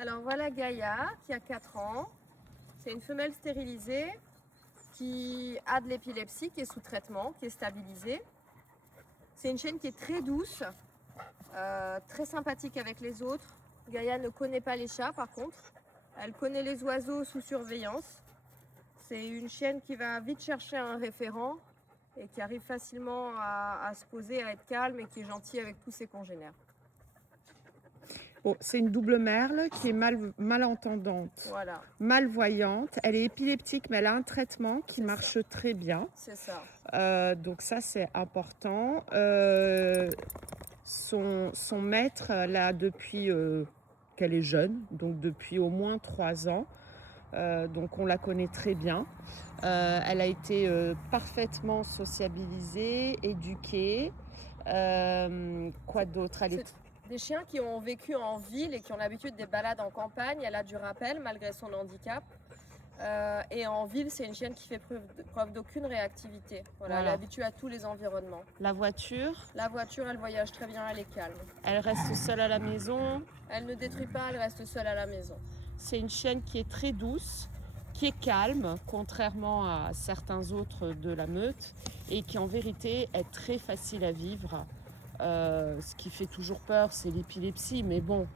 Alors voilà Gaïa qui a 4 ans. C'est une femelle stérilisée qui a de l'épilepsie, qui est sous traitement, qui est stabilisée. C'est une chienne qui est très douce, très sympathique avec les autres. Gaïa ne connaît pas les chats par contre. Elle connaît les oiseaux sous surveillance. C'est une chienne qui va vite chercher un référent et qui arrive facilement à se poser, à être calme et qui est gentille avec tous ses congénères. Bon, c'est une double merle qui est malentendante, Voilà, malvoyante. Elle est épileptique, mais elle a un traitement qui C'est marche très bien. c'est ça. Donc ça, c'est important. Son maître là depuis qu'elle est jeune, donc depuis au moins 3 ans. Donc on la connaît très bien. Elle a été parfaitement sociabilisée, éduquée. Quoi d'autre? Elle est Des chiens qui ont vécu en ville et qui ont l'habitude des balades en campagne. Elle a du rappel malgré son handicap. Et en ville, c'est une chienne qui fait preuve d'aucune réactivité. Voilà, elle est habituée à tous les environnements. La voiture, La voiture, elle voyage très bien, elle est calme. elle reste seule à la maison. Elle ne détruit pas, elle reste seule à la maison. C'est une chienne qui est très douce, qui est calme, contrairement à certains autres de la meute, et qui en vérité est très facile à vivre. Ce qui fait toujours peur, c'est l'épilepsie, mais bon,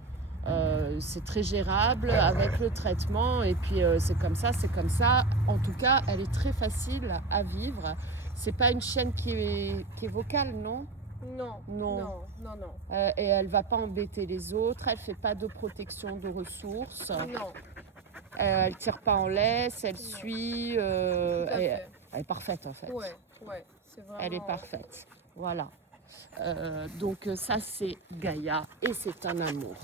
c'est très gérable avec le traitement, et puis c'est comme ça, c'est comme ça. En tout cas, elle est très facile à vivre. C'est pas une chienne qui est vocale, non? Non, Non. non, non, non. Et elle va pas embêter les autres, elle fait pas de protection de ressources. Non, Elle tire pas en laisse, elle Non. suit. tout à fait. Elle est parfaite en fait. Ouais, ouais, c'est vraiment... Elle est parfaite. Voilà. Donc ça c'est Gaïa et c'est un amour.